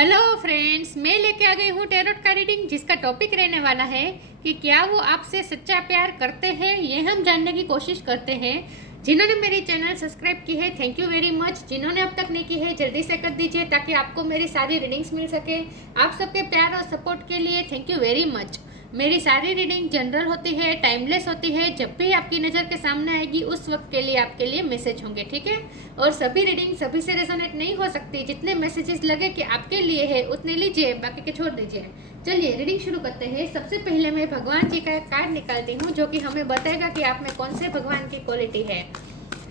Hello friends, मैं लेके आ गई हूँ टैरोट का रीडिंग, जिसका टॉपिक रहने वाला है कि क्या वो आपसे सच्चा प्यार करते हैं। ये हम जानने की कोशिश करते हैं। जिन्होंने मेरी चैनल सब्सक्राइब की है, थैंक यू वेरी मच। जिन्होंने अब तक नहीं की है, जल्दी से कर दीजिए ताकि आपको मेरी सारी रीडिंग्स मिल सके। आप सबके प्यार और सपोर्ट के लिए थैंक यू वेरी मच। मेरी सारी रीडिंग जनरल होती है, टाइमलेस होती है। जब भी आपकी नज़र के सामने आएगी उस वक्त के लिए आपके लिए मैसेज होंगे, ठीक है। और सभी रीडिंग सभी से रेजोनेट नहीं हो सकती। जितने मैसेजेस लगे कि आपके लिए है उतने लीजिए, बाकी के छोड़ दीजिए। चलिए रीडिंग शुरू करते हैं। सबसे पहले मैं भगवान जी का एक कार्ड निकालती हूँ जो कि हमें बताएगा कि आप में कौन से भगवान की क्वालिटी है।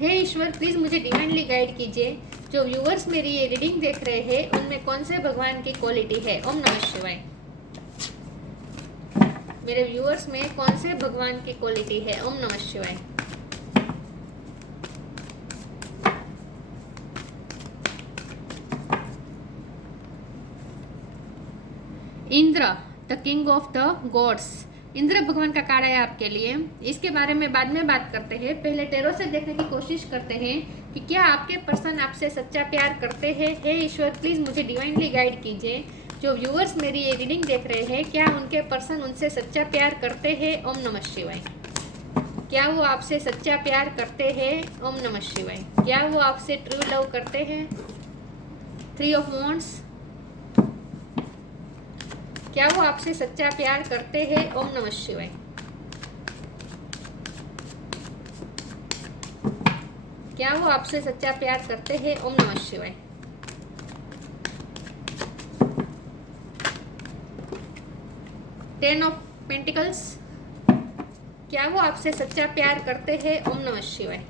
हे ईश्वर, प्लीज़ मुझे डिवाइनली गाइड कीजिए। जो व्यूअर्स मेरी ये रीडिंग देख रहे हैं उनमें कौन से भगवान की क्वालिटी है। ओम नमः शिवाय। मेरे व्यूअर्स में कौन से भगवान की क्वालिटी है। ओम नमः शिवाय। Indra, the king of the gods. Indra भगवान का कार्ड है आपके लिए। इसके बारे में बाद में बात करते हैं। पहले टैरो से देखने की कोशिश करते हैं कि क्या आपके पर्सन आपसे सच्चा प्यार करते हैं। हे ईश्वर, प्लीज़ मुझे डिवाइनली गाइड कीजिए। जो व्यूअर्स मेरी ये रीडिंग देख रहे हैं, क्या उनके पर्सन उनसे सच्चा प्यार करते हैं। ओम नमः शिवाय। क्या वो आपसे सच्चा प्यार करते हैं। ओम नमः शिवाय। क्या वो आपसे ट्रू लव करते हैं। 3 ऑफ वॉन्ड्स। क्या वो आपसे सच्चा प्यार करते हैं। ओम नमः शिवाय। क्या वो आपसे सच्चा प्यार करते हैं। ओम नमः शिवाय। Ten of pentacles. क्या वो आपसे सच्चा प्यार करते हैं। ओम नमः शिवाय।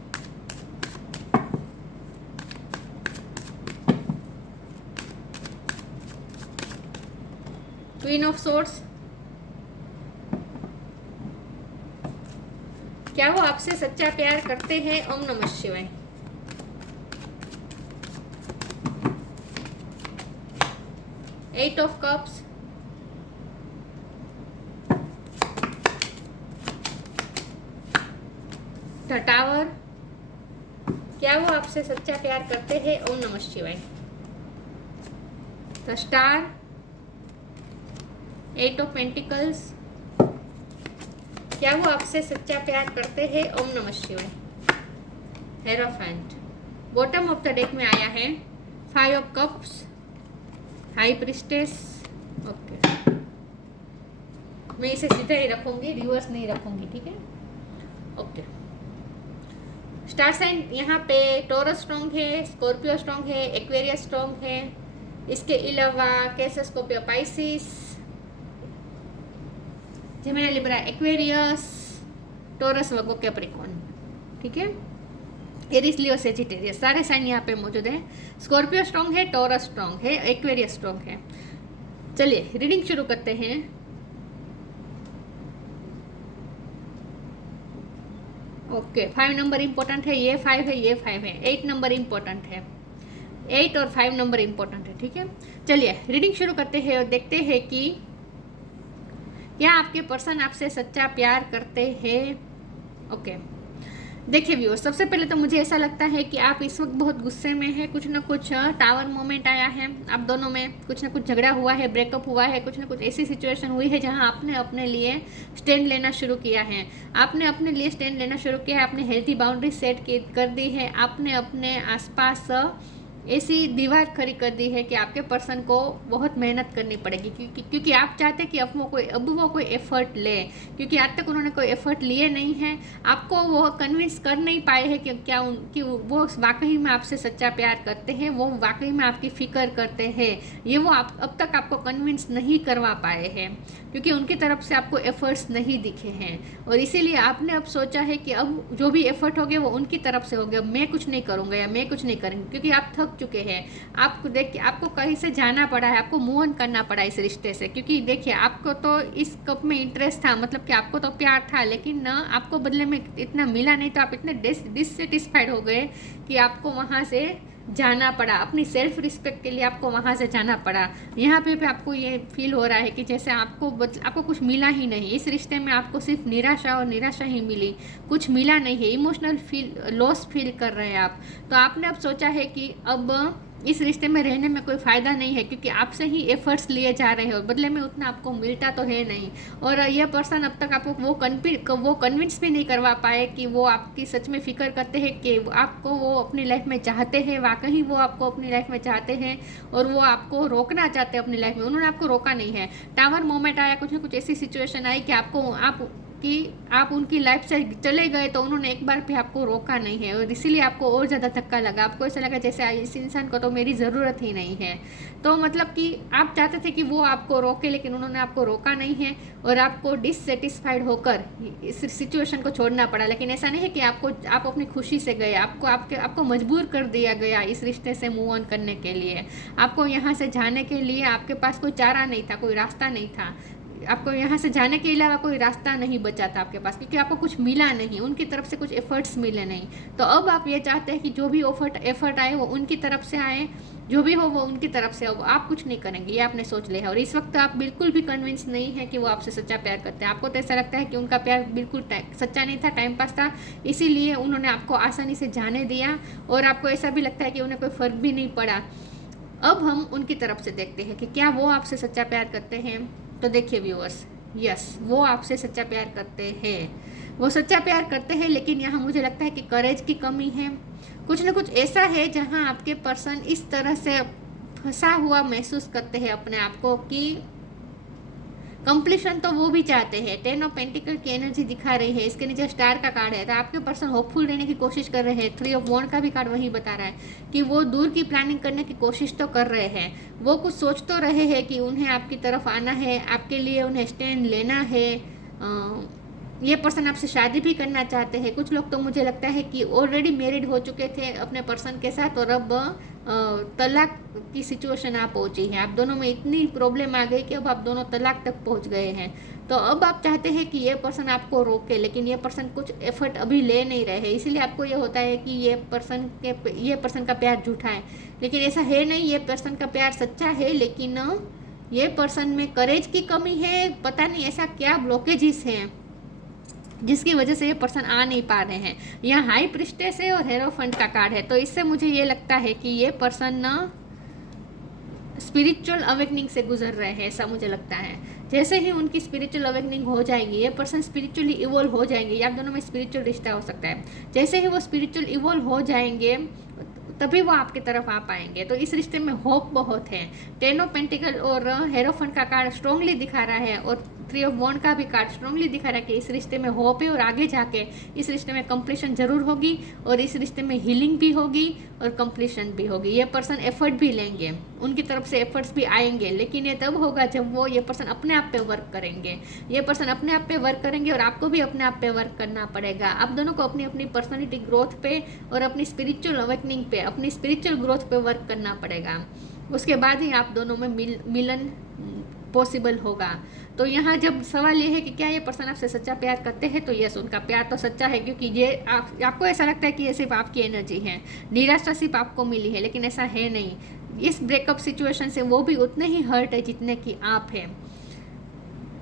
Queen of swords. क्या वो आपसे सच्चा प्यार करते हैं। ओम नमः शिवाय। Eight of cups. The tower. क्या वो आपसे सच्चा प्यार करते हैं। ओम नमः शिवाय। The star. 8 of pentacles. क्या वो आपसे सच्चा प्यार करते हैं। ओम नमः शिवाय। Hierophant. Bottom of the deck में आया है 5 of cups, high priestess. Okay, मैं इसे सीधा ही रखूंगी, रिवर्स नहीं रखूंगी, ठीक है। ओके, स्टार साइन यहाँ पे टॉरस स्ट्रॉन्ग है, स्कॉर्पियो स्ट्रॉन्ग है, एक्वेरियस स्ट्रॉन्ग है। इसके अलावा Cancer, Scorpio, Pisces, Gemini, Libra, Aquarius, Taurus, Virgo, Capricorn, ठीक है। एरिस, लियो, सेजिटेरियस, सारे साइन यहाँ पे मौजूद है। स्कॉर्पियो स्ट्रॉन्ग है, टॉरस स्ट्रॉन्ग है, एक्वेरियस स्ट्रॉन्ग है। चलिए रीडिंग शुरू करते हैं। ओके, 5 नंबर इंपॉर्टेंट है, ये 5 है, ये 5 है। 8 नंबर इंपॉर्टेंट है, 8 और 5 नंबर इंपॉर्टेंट है, ठीक है। चलिए रीडिंग शुरू करते हैं और देखते हैं कि क्या आपके पर्सन आपसे सच्चा प्यार करते हैं। ओके, देखिए व्यूअर्स, सबसे पहले तो मुझे ऐसा लगता है कि आप इस वक्त बहुत गुस्से में हैं। कुछ ना कुछ टावर मोमेंट आया है आप दोनों में, कुछ ना कुछ झगड़ा हुआ है, ब्रेकअप हुआ है, कुछ ना कुछ ऐसी सिचुएशन हुई है जहां आपने अपने लिए स्टैंड लेना शुरू किया है। आपने अपने लिए स्टैंड लेना शुरू किया है, आपने हेल्थी बाउंड्री सेट कर दी है, आपने अपने आसपास ऐसी दीवार खड़ी कर दी है कि आपके पर्सन को बहुत मेहनत करनी पड़ेगी, क्योंकि आप चाहते हैं कि अब वो कोई एफर्ट ले, क्योंकि आज तक उन्होंने कोई एफर्ट लिए नहीं है। आपको वो कन्विंस कर नहीं पाए हैं कि वो वाकई में आपसे सच्चा प्यार करते हैं, वो वाकई में आपकी फिक्र करते हैं। ये वो अब तक आपको कन्विंस नहीं करवा पाए हैं, क्योंकि उनकी तरफ से आपको एफर्ट्स नहीं दिखे हैं। और इसीलिए आपने अब सोचा है कि अब जो भी एफर्ट हो गया वो उनकी तरफ से हो गया, मैं कुछ नहीं करूँगा या मैं कुछ नहीं करूँगी, क्योंकि आप थक चुके हैं। आपको देखिए, आपको कहीं से जाना पड़ा है, आपको मूव ऑन करना पड़ा इस रिश्ते से, क्योंकि देखिए आपको तो इस कप में इंटरेस्ट था, मतलब कि आपको तो प्यार था, लेकिन ना आपको बदले में इतना मिला नहीं, तो आप इतने डिससेटिस्फाइड हो गए कि आपको वहाँ से जाना पड़ा। अपनी सेल्फ रिस्पेक्ट के लिए आपको वहाँ से जाना पड़ा। यहाँ पे आपको ये फील हो रहा है कि जैसे आपको कुछ मिला ही नहीं इस रिश्ते में, आपको सिर्फ निराशा और निराशा ही मिली, कुछ मिला नहीं है। इमोशनल लॉस फील कर रहे हैं आप। तो आपने अब सोचा है कि अब इस रिश्ते में रहने में कोई फ़ायदा नहीं है, क्योंकि आपसे ही एफर्ट्स लिए जा रहे हो, बदले में उतना आपको मिलता तो है नहीं। और यह पर्सन अब तक आपको वो कन्विंस भी नहीं करवा पाए कि वो आपकी सच में फ़िक्र करते हैं, कि आपको वो अपनी लाइफ में चाहते हैं, वाकई वो आपको अपनी लाइफ में चाहते हैं, और वो आपको रोकना चाहते हैं अपनी लाइफ में। उन्होंने आपको रोका नहीं है। टावर मोमेंट आया, कुछ ना कुछ ऐसी सिचुएशन आई कि आप उनकी लाइफ से चले गए, तो उन्होंने एक बार भी आपको रोका नहीं है, और इसीलिए आपको और ज़्यादा धक्का लगा। आपको ऐसा लगा जैसे इस इंसान को तो मेरी ज़रूरत ही नहीं है। तो मतलब कि आप चाहते थे कि वो आपको रोके, लेकिन उन्होंने आपको रोका नहीं है, और आपको डिससेटिस्फाइड होकर इस सिचुएशन को छोड़ना पड़ा। लेकिन ऐसा नहीं है कि आप अपनी खुशी से गए, आपको मजबूर कर दिया गया इस रिश्ते से मूव ऑन करने के लिए। आपको यहाँ से जाने के लिए आपके पास कोई चारा नहीं था, कोई रास्ता नहीं था। आपको यहाँ से जाने के अलावा कोई रास्ता नहीं बचा था आपके पास, क्योंकि आपको कुछ मिला नहीं, उनकी तरफ से कुछ एफर्ट्स मिले नहीं। तो अब आप ये चाहते हैं कि जो भी एफर्ट आए वो उनकी तरफ से आए, जो भी हो वो उनकी तरफ से हो, आप कुछ नहीं करेंगे, ये आपने सोच लिया है। और इस वक्त आप बिल्कुल भी कन्विंस नहीं है कि वो आपसे सच्चा प्यार करते हैं। आपको तो ऐसा लगता है कि उनका प्यार बिल्कुल सच्चा नहीं था, टाइम पास था, इसीलिए उन्होंने आपको आसानी से जाने दिया, और आपको ऐसा भी लगता है कि उन्हें कोई फ़र्क भी नहीं पड़ा। अब हम उनकी तरफ से देखते हैं कि क्या वो आपसे सच्चा प्यार करते हैं। तो देखिए व्यूअर्स, यस, वो आपसे सच्चा प्यार करते हैं, वो सच्चा प्यार करते हैं, लेकिन यहाँ मुझे लगता है कि करेज की कमी है। कुछ ना कुछ ऐसा है जहाँ आपके पर्सन इस तरह से फंसा हुआ महसूस करते हैं अपने आप को, कि कंप्लीशन तो वो भी चाहते हैं। 10 ऑफ पेंटिकल की एनर्जी दिखा रही है, इसके नीचे स्टार का कार्ड है, तो आपके पर्सन होपफुल रहने की कोशिश कर रहे हैं। 3 ऑफ वॉन्ड का भी कार्ड वही बता रहा है कि वो दूर की प्लानिंग करने की कोशिश तो कर रहे हैं, वो कुछ सोच तो रहे हैं कि उन्हें आपकी तरफ आना है, आपके लिए उन्हें स्टैंड लेना है। ये पर्सन आपसे शादी भी करना चाहते हैं। कुछ लोग तो मुझे लगता है कि ऑलरेडी मैरिड हो चुके थे अपने पर्सन के साथ, और अब तलाक की सिचुएशन आ पहुंची है। आप दोनों में इतनी प्रॉब्लम आ गई कि अब आप दोनों तलाक तक पहुंच गए हैं। तो अब आप चाहते हैं कि ये पर्सन आपको रोके, लेकिन ये पर्सन कुछ एफर्ट अभी ले नहीं रहे हैं, इसीलिए आपको ये होता है कि ये पर्सन का प्यार झूठा है। लेकिन ऐसा है नहीं, ये पर्सन का प्यार सच्चा है, लेकिन ये पर्सन में करेज की कमी है। पता नहीं ऐसा क्या ब्लॉकेजेस हैं जिसकी वजह से ये पर्सन आ नहीं पा रहे हैं। यहाँ हाई प्रिस्टेस है और हेरोफेंट का कार्ड है, तो इससे मुझे ये लगता है कि ये पर्सन ना स्पिरिचुअल अवेकनिंग से गुजर रहे हैं, ऐसा मुझे लगता है। जैसे ही उनकी स्पिरिचुअल अवेकनिंग हो जाएगी, ये पर्सन स्पिरिचुअली इवॉल्व हो जाएंगे, या आप दोनों में स्पिरिचुअल रिश्ता हो सकता है। जैसे ही वो स्पिरिचुअल इवॉल्व हो जाएंगे, तभी वो आपकी तरफ आ पाएंगे। तो इस रिश्ते में होप बहुत है। 10 ऑफ पेंटिकल और हेरोफेंट का कार्ड स्ट्रांगली दिखा रहा है, और 3 ऑफ वॉन्ड का भी कार्ड स्ट्रांगली दिखा रहा है कि इस रिश्ते में होप है, और आगे जाके इस रिश्ते में कंप्लीशन जरूर होगी, और इस रिश्ते में हीलिंग भी होगी और कंप्लीशन भी होगी। ये पर्सन एफर्ट भी लेंगे, उनकी तरफ से एफर्ट्स भी आएंगे, लेकिन ये तब होगा जब ये पर्सन अपने आप पे वर्क करेंगे। ये पर्सन अपने आप पे वर्क करेंगे, और आपको भी अपने आप पे वर्क करना पड़ेगा। आप दोनों को अपनी अपनी पर्सनैलिटी ग्रोथ पे और अपनी स्पिरिचुअल अवेकनिंग पे, अपनी स्पिरिचुअल ग्रोथ पे वर्क करना पड़ेगा। उसके बाद ही आप दोनों में मिलन पॉसिबल होगा। तो यहाँ जब सवाल ये है कि क्या ये पर्सन आपसे सच्चा प्यार करते हैं, तो यस, उनका प्यार तो सच्चा है, क्योंकि ये आपको ऐसा लगता है कि ये सिर्फ आपकी एनर्जी है, निराशा सिर्फ आपको मिली है, लेकिन ऐसा है नहीं। इस ब्रेकअप सिचुएशन से वो भी उतने ही हर्ट है जितने कि आप हैं।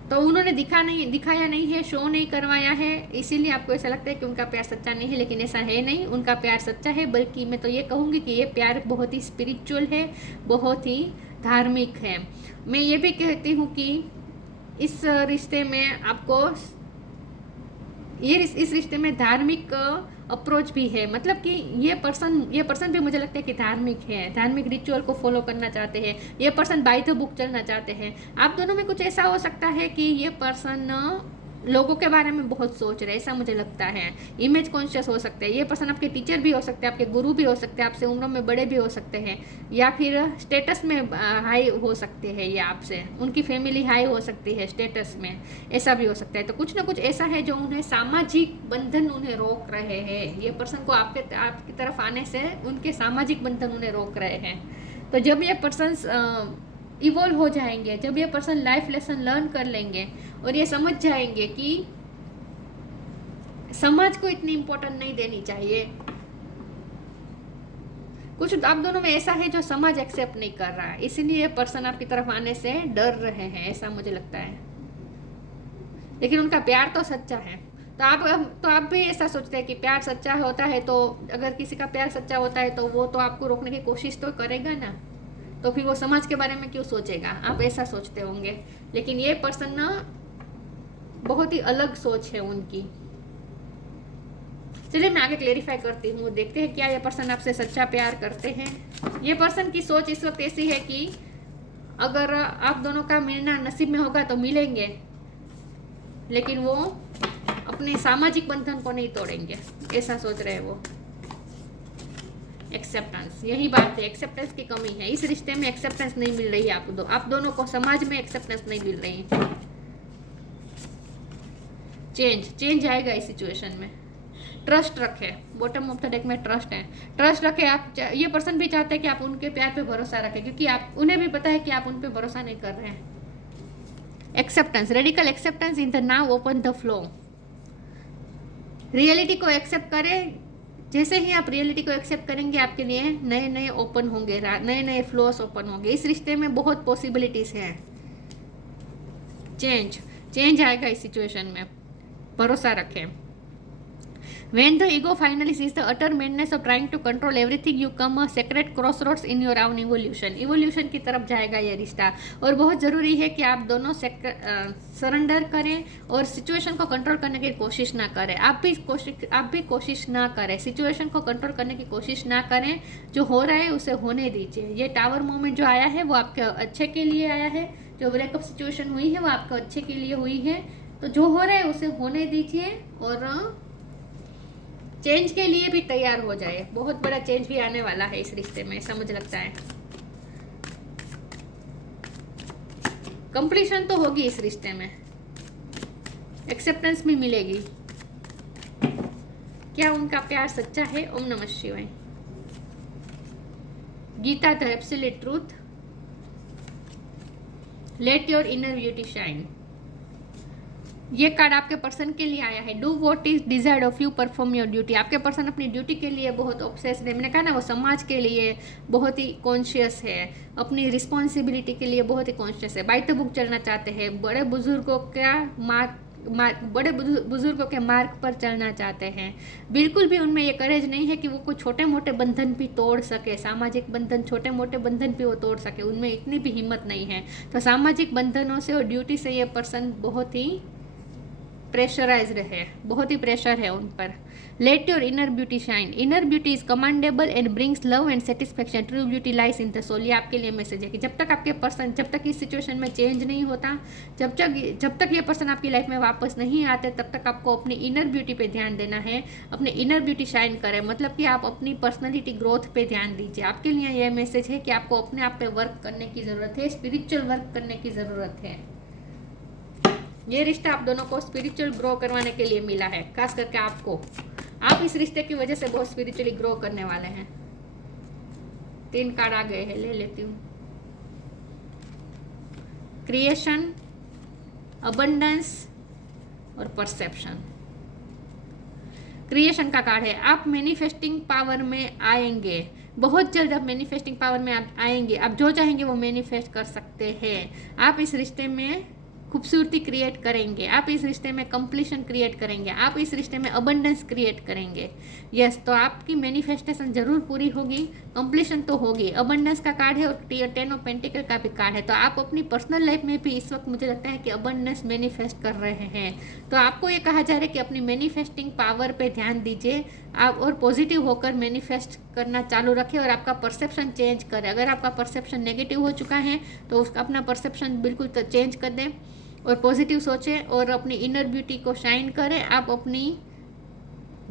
तो उन्होंने दिखाया नहीं है, शो नहीं करवाया है, इसीलिए आपको ऐसा लगता है कि उनका प्यार सच्चा नहीं है, लेकिन ऐसा है नहीं, उनका प्यार सच्चा है। बल्कि मैं तो ये कहूँगी कि ये प्यार बहुत ही स्पिरिचुअल है, बहुत ही धार्मिक है। मैं ये भी कहती हूँ कि इस रिश्ते में आपको इस रिश्ते में धार्मिक अप्रोच भी है। मतलब कि ये पर्सन भी मुझे लगता है कि धार्मिक है, धार्मिक रिचुअल को फॉलो करना चाहते हैं। ये पर्सन बाय द बुक चलना चाहते हैं। आप दोनों में कुछ ऐसा हो सकता है कि ये पर्सन लोगों के बारे में बहुत सोच रहे हैं, ऐसा मुझे लगता है। इमेज कॉन्शियस हो सकते हैं। ये पर्सन आपके टीचर भी हो सकते हैं, आपके गुरु भी हो सकते हैं, आपसे उम्र में बड़े भी हो सकते हैं, या फिर स्टेटस में हाई हो सकते हैं। ये आपसे, उनकी फैमिली हाई हो सकती है स्टेटस में, ऐसा भी हो सकता है। तो कुछ ना कुछ ऐसा है जो उन्हें सामाजिक बंधन उन्हें रोक रहे हैं। ये पर्सन को आपकी तरफ आने से उनके सामाजिक बंधन उन्हें रोक रहे हैं। तो जब ये पर्सन इवॉल्व हो जाएंगे, जब ये पर्सन लाइफ लेसन लर्न कर लेंगे और ये समझ जाएंगे कि समाज को इतनी इम्पोर्टेंट नहीं देनी चाहिए। कुछ आप दोनों में ऐसा है जो समाज एक्सेप्ट नहीं कर रहा है, इसीलिए ये पर्सन आपकी तरफ आने से डर रहे हैं, ऐसा मुझे लगता है। लेकिन उनका प्यार तो सच्चा है। तो आप भी ऐसा सोचते हैं कि प्यार सच्चा होता है, तो अगर किसी का प्यार सच्चा होता है तो वो तो आपको रोकने की कोशिश तो करेगा ना, तो फिर वो समाज के बारे में क्यों सोचेगा, आप ऐसा सोचते होंगे। लेकिन ये पर्सन ना बहुत ही अलग सोच है उनकी। चलिए मैं आगे क्लेरिफाई करती हूँ, देखते हैं क्या ये पर्सन आपसे सच्चा प्यार करते हैं। ये पर्सन की सोच इस वक्त ऐसी है कि अगर आप दोनों का मिलना नसीब में होगा तो मिलेंगे, लेकिन वो अपने सामाजिक बंधन को नहीं तोड़ेंगे, ऐसा सोच रहे हैं वो। एक्सेप्टेंस, यही बात है, एक्सेप्टेंस की कमी है इस रिश्ते में। एक्सेप्टेंस नहीं मिल रही है आप दोनों को, समाज में एक्सेप्टेंस नहीं मिल रही है। चेंज आएगा इस सिचुएशन में। ट्रस्ट रखे, बॉटम ऑफ द डेक में ट्रस्ट है, ट्रस्ट रखे आप। ये पर्सन भी चाहते हैं कि आप उनके प्यार पे भरोसा रखें, क्योंकि आप उन्हें भी पता है कि आप उन पे भरोसा नहीं कर रहे हैं। Acceptance, radical acceptance in the now open the flow. Reality को एक्सेप्ट करें, जैसे ही आप रियलिटी को एक्सेप्ट करेंगे आपके लिए नए नए ओपन होंगे, नए नए फ्लोस ओपन होंगे। इस रिश्ते में बहुत पॉसिबिलिटीज हैं। चेंज आएगा इस सिचुएशन में, भरोसा रखें। When the ego finally sees the utter madness of trying to control everything, you come a sacred crossroads in your own evolution. Evolution की तरफ जाएगा ये रिश्ता, और बहुत ज़रूरी है कि आप दोनों सरेंडर करें और सिचुएशन को कंट्रोल करने की कोशिश ना करें। आप भी कोशिश ना करें, सिचुएशन को कंट्रोल करने की कोशिश ना करें। जो हो रहा है उसे होने दीजिए। ये टावर मोमेंट जो आया है वो आपके अच्छे के लिए आया है, जो ब्रेकअप सिचुएशन हुई है वो आपके अच्छे के लिए हुई है। तो जो हो रहा है उसे होने दीजिए और चेंज के लिए भी तैयार हो जाए। बहुत बड़ा चेंज भी आने वाला है इस रिश्ते में, ऐसा मुझे लगता है। कंप्लीशन तो होगी इस रिश्ते में, एक्सेप्टेंस भी मिलेगी। क्या उनका प्यार सच्चा है? ओम नमः शिवाय। Gita the absolute truth. Let your inner beauty shine. ये कार्ड आपके पर्सन के लिए आया है। Do what is desired of you, perform your duty. आपके पर्सन अपनी ड्यूटी के लिए बहुत ऑब्सेस्ड है। मैंने कहा ना, वो समाज के लिए बहुत ही कॉन्शियस है, अपनी रिस्पॉन्सिबिलिटी के लिए बहुत ही कॉन्शियस है। बाय द बुक चलना चाहते हैं, बड़े बुजुर्गों के मार्ग पर चलना चाहते हैं। बिल्कुल भी उनमें ये करेज नहीं है कि वो कोई छोटे मोटे बंधन भी तोड़ सके, सामाजिक बंधन, छोटे मोटे बंधन भी वो तोड़ सके, उनमें इतनी भी हिम्मत नहीं है। तो सामाजिक बंधनों से और ड्यूटी से ये पर्सन बहुत ही प्रेशराइज्ड है, बहुत ही प्रेशर है उन पर। Let your inner beauty shine. Inner beauty is commendable and brings love and satisfaction. True beauty lies in the soul. ये आपके लिए मैसेज है कि जब तक आपके पर्सन, जब तक इस सिचुएशन में चेंज नहीं होता, जब तक ये पर्सन आपकी लाइफ में वापस नहीं आते, तब तक आपको अपनी इनर ब्यूटी पे ध्यान देना है। अपनी इनर ब्यूटी शाइन करें, मतलब कि आप अपनी पर्सनैलिटी ग्रोथ पे ध्यान दीजिए। आपके लिए यह मैसेज है कि आपको अपने आप पे वर्क करने की ज़रूरत है, स्पिरिचुअल वर्क करने की ज़रूरत है। ये रिश्ता आप दोनों को स्पिरिचुअल ग्रो करवाने के लिए मिला है, खास करके आपको। आप इस रिश्ते की वजह से बहुत स्पिरिचुअली ग्रो करने वाले हैं। 3 कार्ड आ गए हैं, ले लेती हूँ। क्रिएशन, अबंडेंस और परसेप्शन। क्रिएशन का कार्ड है, आप मैनिफेस्टिंग पावर में आएंगे। बहुत जल्द आप मैनिफेस्टिंग पावर में आप आएंगे। आप जो चाहेंगे वो मैनिफेस्ट कर सकते हैं। आप इस रिश्ते में खूबसूरती क्रिएट करेंगे, आप इस रिश्ते में कंप्लीशन क्रिएट करेंगे, आप इस रिश्ते में अबंडेंस क्रिएट करेंगे। यस, तो आपकी मैनिफेस्टेशन जरूर पूरी होगी, कंप्लीशन तो होगी। अबंडेंस का कार्ड है और 10 ऑफ पेंटिकल का भी कार्ड है। तो आप अपनी पर्सनल लाइफ में भी इस वक्त मुझे लगता है कि अबंडेंस मैनिफेस्ट कर रहे हैं। तो आपको ये कहा जा रहा है कि अपनी मैनिफेस्टिंग पावर पे ध्यान दीजिए आप, और पॉजिटिव होकर मैनिफेस्ट करना चालू रखें और आपका परसेप्शन चेंज करें। अगर आपका परसेप्शन नेगेटिव हो चुका है तो उसका अपना परसेप्शन बिल्कुल तो चेंज कर दें और पॉजिटिव सोचें और अपनी इनर ब्यूटी को शाइन करें। आप अपनी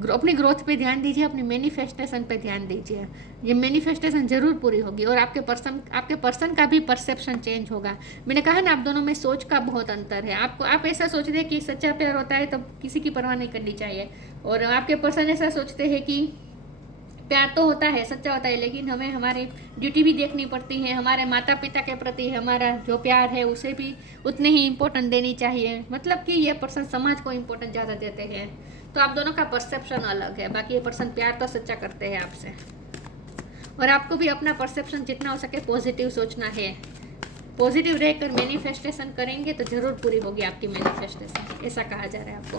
ग्रोथ पे ध्यान दीजिए, अपनी मैनिफेस्टेशन पे ध्यान दीजिए। ये मैनिफेस्टेशन जरूर पूरी होगी और आपके पर्सन का भी परसेप्शन चेंज होगा। मैंने कहा ना, आप दोनों में सोच का बहुत अंतर है। आप ऐसा सोचते हैं कि सच्चा प्यार होता है तब किसी की परवाह नहीं करनी चाहिए, और आपके पर्सन ऐसा सोचते हैं कि प्यार तो होता है, सच्चा होता है, लेकिन हमें हमारी ड्यूटी भी देखनी पड़ती है। हमारे माता पिता के प्रति हमारा जो प्यार है उसे भी उतने ही इम्पोर्टेंट देनी चाहिए। मतलब कि ये पर्सन समाज को इम्पोर्टेंट ज़्यादा देते हैं। तो आप दोनों का परसेप्शन अलग है। बाकी ये पर्सन प्यार तो सच्चा करते हैं आपसे, और आपको भी अपना परसेप्शन जितना हो सके पॉजिटिव सोचना है। पॉजिटिव रहकर मैनिफेस्टेशन करेंगे तो ज़रूर पूरी होगी आपकी मैनिफेस्टेशन, ऐसा कहा जा रहा है आपको।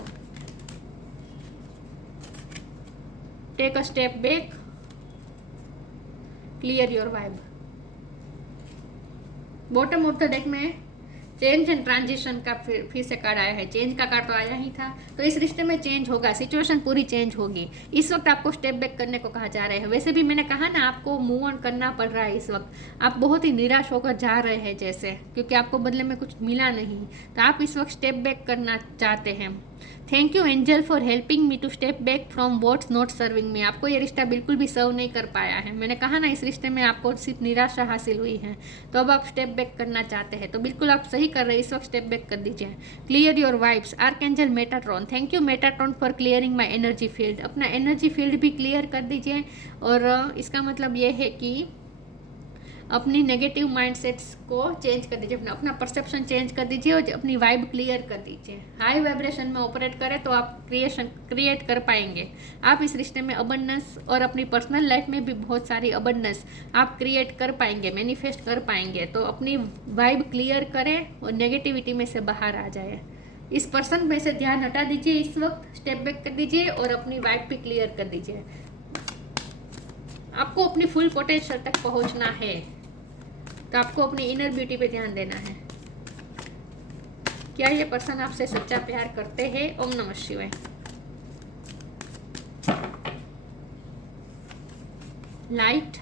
Take a step back, clear your vibe. Bottom of the deck में चेंज एंड ट्रांजिशन का फिर से कार्ड आया है। चेंज का कार्ड तो आया ही था, तो इस रिश्ते में चेंज होगा, सिचुएशन पूरी चेंज होगी। इस वक्त आपको स्टेप बैक करने को कहा जा रहा है। वैसे भी मैंने कहा ना, आपको मूव ऑन करना पड़ रहा है। इस वक्त आप बहुत ही निराश होकर जा रहे हैं जैसे, क्योंकि आपको बदले में कुछ मिला नहीं, तो आप इस वक्त स्टेप बैक करना चाहते हैं। Thank you angel for helping me to step back from what's not serving me. आपको ये रिश्ता बिल्कुल भी सर्व नहीं कर पाया है। मैंने कहा ना, इस रिश्ते में आपको सिर्फ निराशा हासिल हुई है, तो अब आप स्टेप बैक करना चाहते हैं, तो बिल्कुल आप सही कर रहे हैं। इस वक्त स्टेप बैक कर दीजिए। Clear your vibes, archangel Metatron. Thank you Metatron for clearing my energy field. अपना एनर्जी फील्ड भी क्लियर कर दीजिए, और इसका मतलब ये है कि अपनी नेगेटिव माइंडसेट्स को चेंज कर दीजिए, अपना परसेप्शन चेंज कर दीजिए और अपनी वाइब क्लियर कर दीजिए। हाई वाइब्रेशन में ऑपरेट करें तो आप क्रिएट कर पाएंगे। आप इस रिश्ते में अबंडेंस और अपनी पर्सनल लाइफ में भी बहुत सारी अबंडेंस आप क्रिएट कर पाएंगे, मैनिफेस्ट कर पाएंगे। तो अपनी वाइब क्लियर करें और नेगेटिविटी में से बाहर आ जाए। इस पर्सन में से ध्यान हटा दीजिए, इस वक्त स्टेप बैक कर दीजिए और अपनी वाइब भी क्लियर कर दीजिए। आपको अपनी फुल पोटेंशियल तक पहुंचना है, तो आपको अपनी इनर ब्यूटी पे ध्यान देना है। क्या ये पर्सन आपसे सच्चा प्यार करते हैं? ओम नमः शिवाय। Light,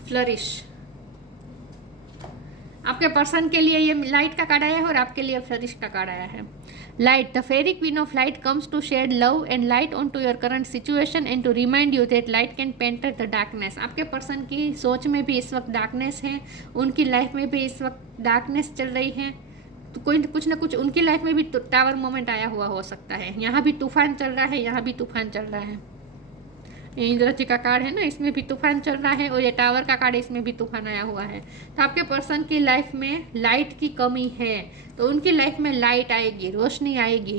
flourish. आपके पर्सन के लिए ये लाइट का कार्ड आया है और आपके लिए फ्लरिश का कार्ड आया है। Light, the fairy queen of light comes to shed love and light on to your current situation and to remind you that light can penetrate the darkness. आपके पर्सन की सोच में भी इस वक्त डार्कनेस है, उनकी लाइफ में भी इस वक्त डार्कनेस चल रही है। तो कोई कुछ ना कुछ उनकी लाइफ में भी टावर मोमेंट आया हुआ हो सकता है। यहाँ भी तूफान चल रहा है, यहाँ भी तूफान चल रहा है। इंद्र जी का कार्ड है ना, इसमें भी तूफान चल रहा है, और ये टावर का कार्ड, इसमें भी तूफान आया हुआ है। तो आपके पर्सन की लाइफ में लाइट की कमी है, तो उनकी लाइफ में लाइट आएगी, रोशनी आएगी।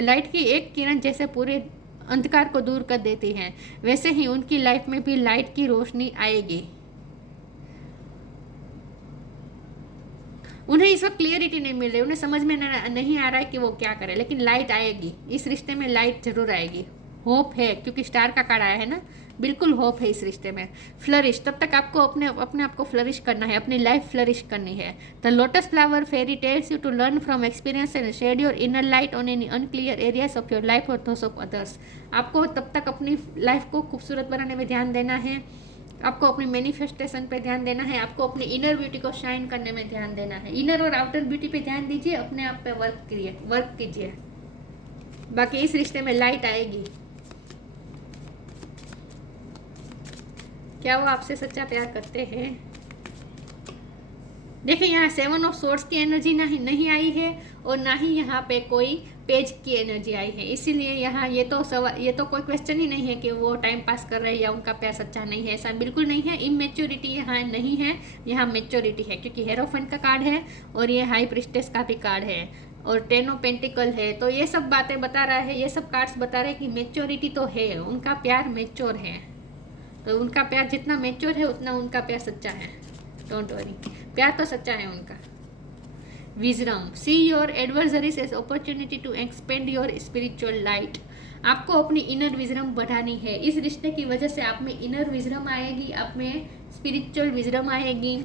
लाइट की एक किरण जैसे पूरे अंधकार को दूर कर देती है, वैसे ही उनकी लाइफ में भी लाइट की रोशनी आएगी। उन्हें इस वक्त क्लियरिटी नहीं मिल रही, उन्हें समझ में नहीं आ रहा है कि वो क्या करे, लेकिन लाइट आएगी। इस रिश्ते में लाइट जरूर आएगी। होप है, क्योंकि स्टार का कार्ड आया है ना, बिल्कुल होप है इस रिश्ते में। फ्लरिश, तब तक आपको अपने आप को फ्लरिश करना है, अपनी लाइफ फ्लरिश करनी है। The lotus flower fairy tells you to learn from experience and shed your inner light on any unclear areas of your life और दोस ऑफ अदर्स। आपको तब तक अपनी लाइफ को खूबसूरत बनाने में ध्यान देना है, आपको अपनी मैनिफेस्टेशन पे ध्यान देना है, आपको अपनी इनर ब्यूटी को शाइन करने में ध्यान देना है। इनर और आउटर ब्यूटी पे ध्यान दीजिए, अपने आप पे वर्क कीजिए। बाकी इस रिश्ते में लाइट आएगी। क्या वो आपसे सच्चा प्यार करते हैं? देखिए, यहाँ 7 ऑफ सोर्ड्स की एनर्जी नहीं आई है और ना ही यहाँ पे कोई पेज की एनर्जी आई है। इसीलिए यहाँ ये तो कोई क्वेश्चन ही नहीं है कि वो टाइम पास कर रहे हैं या उनका प्यार सच्चा नहीं है। ऐसा बिल्कुल नहीं है। इमेच्योरिटी यहाँ नहीं है, यहाँ मेच्योरिटी है, क्योंकि हेरोफेंट का कार्ड है और ये हाई प्रिस्टेस का भी कार्ड है और 10 ऑफ पेंटिकल है। तो ये सब बातें बता रहा है, ये सब कार्ड्स बता रहे हैं कि मेच्योरिटी तो है, उनका प्यार मेच्योर है। तो उनका प्यार जितना मेच्योर है उतना उनका प्यार सच्चा है। डोंट वरी, प्यार तो सच्चा है उनका। Wisdom, see your adversaries as opportunity to expand your spiritual light. आपको अपनी इनर विजडम बढ़ानी है। इस रिश्ते की वजह से आप में इनर विजडम आएगी, आप में स्पिरिचुअल विजडम आएगी।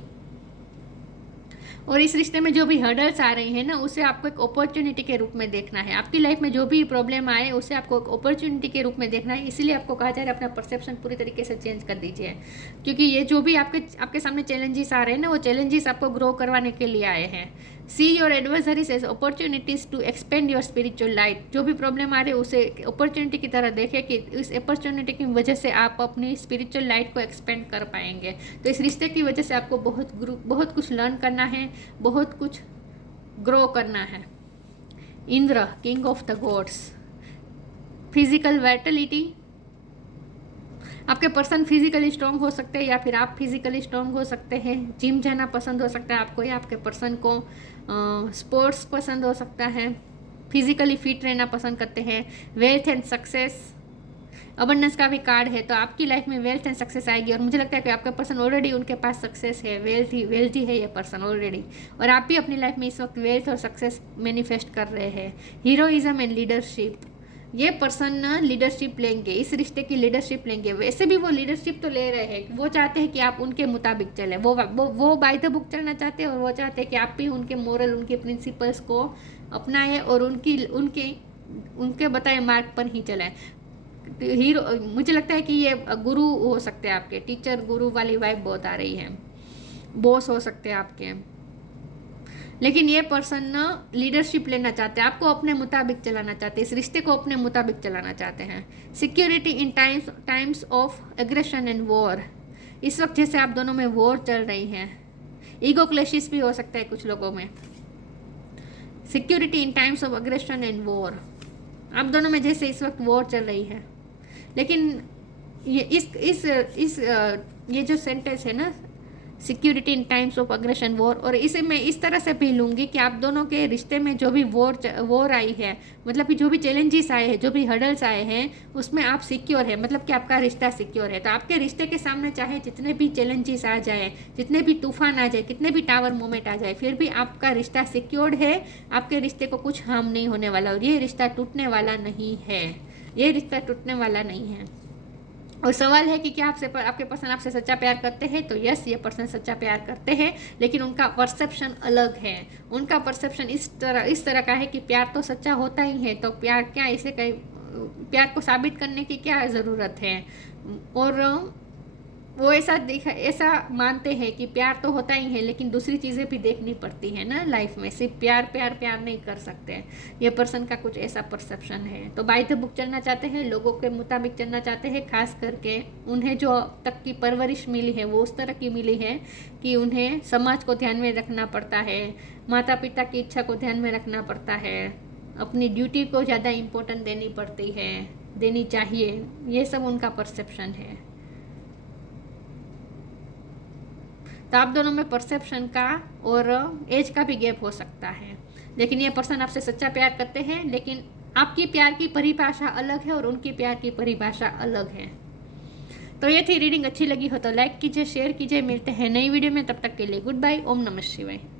और इस रिश्ते में जो भी हर्डल्स आ रही हैं ना, उसे आपको एक अपॉर्चुनिटी के रूप में देखना है। आपकी लाइफ में जो भी प्रॉब्लम आए उसे आपको एक अपॉर्चुनिटी के रूप में देखना है। इसीलिए आपको कहा जा रहा है अपना परसेप्शन पूरी तरीके से चेंज कर दीजिए, क्योंकि ये जो भी आपके सामने चैलेंजेस आ रहे हैं ना, वो चैलेंजेस आपको ग्रो करवाने के लिए आए हैं। See your adversaries as opportunities to expand your spiritual light. जो भी प्रॉब्लम आ रही है उसे अपॉर्चुनिटी की तरह देखें कि इस अपॉर्चुनिटी की वजह से आप अपनी स्पिरिचुअल लाइट को एक्सपेंड कर पाएंगे। तो इस रिश्ते की वजह से आपको बहुत कुछ लर्न करना है, बहुत कुछ ग्रो करना है। Indra, king of the gods. Physical Vitality, आपके पर्सन फिजिकली स्ट्रॉन्ग हो सकते हैं या फिर आप फिजिकली स्ट्रॉन्ग हो सकते हैं। जिम जाना पसंद हो सकता है आपको, या आपके पर्सन को स्पोर्ट्स पसंद हो सकता है, फिजिकली फिट रहना पसंद करते हैं। वेल्थ एंड सक्सेस, अबंडेंस का भी कार्ड है, तो आपकी लाइफ में वेल्थ एंड सक्सेस आएगी। और मुझे लगता है कि आपका पर्सन ऑलरेडी उनके पास सक्सेस है, वेल्थी है ये पर्सन ऑलरेडी, और आप भी अपनी लाइफ में इस वक्त वेल्थ और सक्सेस मैनिफेस्ट कर रहे हैं। हीरोइज्म एंड लीडरशिप, ये पर्सन ना लीडरशिप लेंगे, इस रिश्ते की लीडरशिप लेंगे। वैसे भी वो लीडरशिप तो ले रहे हैं, वो चाहते हैं कि आप उनके मुताबिक चले, वो बाय द बुक चलना चाहते हैं, और वो चाहते हैं कि आप भी उनके मोरल, उनके प्रिंसिपल्स को अपनाएं और उनके बताए मार्ग पर ही चलाएं। हीरो, मुझे लगता है कि ये गुरु हो सकते हैं आपके, टीचर गुरु वाली वाइब बहुत आ रही है, बॉस हो सकते हैं आपके। लेकिन ये पर्सन ना लीडरशिप लेना चाहते हैं, आपको अपने मुताबिक चलाना चाहते हैं, इस रिश्ते को अपने मुताबिक चलाना चाहते हैं। Security in times of aggression and war, इस वक्त जैसे आप दोनों में वॉर चल रही है, ईगो क्लैशेस भी हो सकता है कुछ लोगों में। Security in times of aggression and war, आप दोनों में जैसे इस वक्त वॉर चल रही है। लेकिन ये जो सेंटेंस है ना, security in times of aggression war, और इसे मैं इस तरह से भी लूँगी कि आप दोनों के रिश्ते में जो भी वॉर आई है, मतलब कि जो भी चैलेंजेस आए हैं, जो भी हर्डल्स आए हैं, उसमें आप सिक्योर है, मतलब कि आपका रिश्ता सिक्योर है। तो आपके रिश्ते के सामने चाहे जितने भी चैलेंजेस आ जाए, जितने भी तूफान आ जाए, कितने भी टावर मोमेंट आ जाए, फिर भी आपका रिश्ता सिक्योर्ड है, आपके रिश्ते को कुछ हार्म नहीं होने वाला, और ये रिश्ता टूटने वाला नहीं है, ये रिश्ता टूटने वाला नहीं है। और सवाल है कि क्या आपके पर्सन आपसे सच्चा प्यार करते हैं? तो यस, ये पर्सन सच्चा प्यार करते हैं, लेकिन उनका परसेप्शन अलग है। उनका परसेप्शन इस तरह का है कि प्यार तो सच्चा होता ही है, तो प्यार क्या, इसे कहीं प्यार को साबित करने की क्या ज़रूरत है। और वो ऐसा मानते हैं कि प्यार तो होता ही है, लेकिन दूसरी चीज़ें भी देखनी पड़ती है ना लाइफ में, सिर्फ प्यार नहीं कर सकते। ये पर्सन का कुछ ऐसा परसेप्शन है। तो बाय द बुक चलना चाहते हैं, लोगों के मुताबिक चलना चाहते हैं, खास करके उन्हें जो अब तक की परवरिश मिली है वो उस तरह की मिली है कि उन्हें समाज को ध्यान में रखना पड़ता है, माता पिता की इच्छा को ध्यान में रखना पड़ता है, अपनी ड्यूटी को ज़्यादा इम्पोर्टेंट देनी चाहिए। ये सब उनका परसेप्शन है। तो आप दोनों में परसेप्शन का और एज का भी गैप हो सकता है। लेकिन ये पर्सन आपसे सच्चा प्यार करते हैं, लेकिन आपकी प्यार की परिभाषा अलग है और उनकी प्यार की परिभाषा अलग है। तो ये थी रीडिंग। अच्छी लगी हो तो लाइक कीजिए, शेयर कीजिए। मिलते हैं नई वीडियो में, तब तक के लिए गुड बाय। ओम नमः शिवाय।